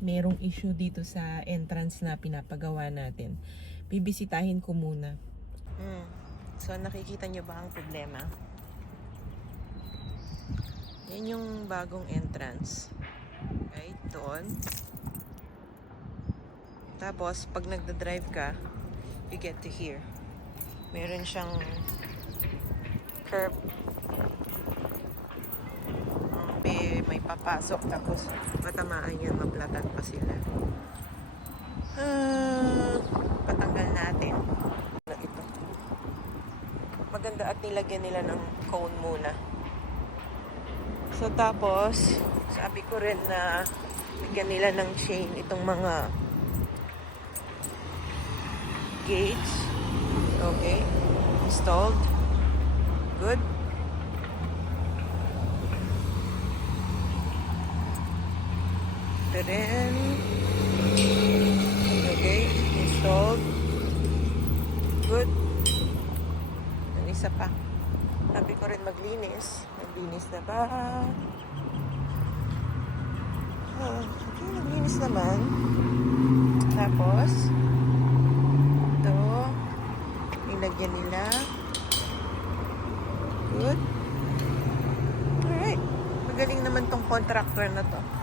merong issue dito sa entrance na pinapagawa natin. Bibisitahin ko muna. So, nakikita nyo ba ang problema? Yan yung bagong entrance. Right? Doon. Tapos, pag nagda-drive ka, you get to here. Meron siyang curb. May papasok. Tapos, matamaan yan. Maplatan pa sila. Patanggal natin. Ito. Maganda at nilagyan nila ng cone muna. So, tapos, sabi ko rin na lagyan nila ng chain itong mga gates. Okay. Installed. Good. Then, okay. Installed. Good. Ang isa pa. Sabi ko rin maglinis. Naglinis na ba? Okay, naglinis naman. Tapos, ito. Nilagyan nila. Good. Alright. Magaling naman tong contractor na to.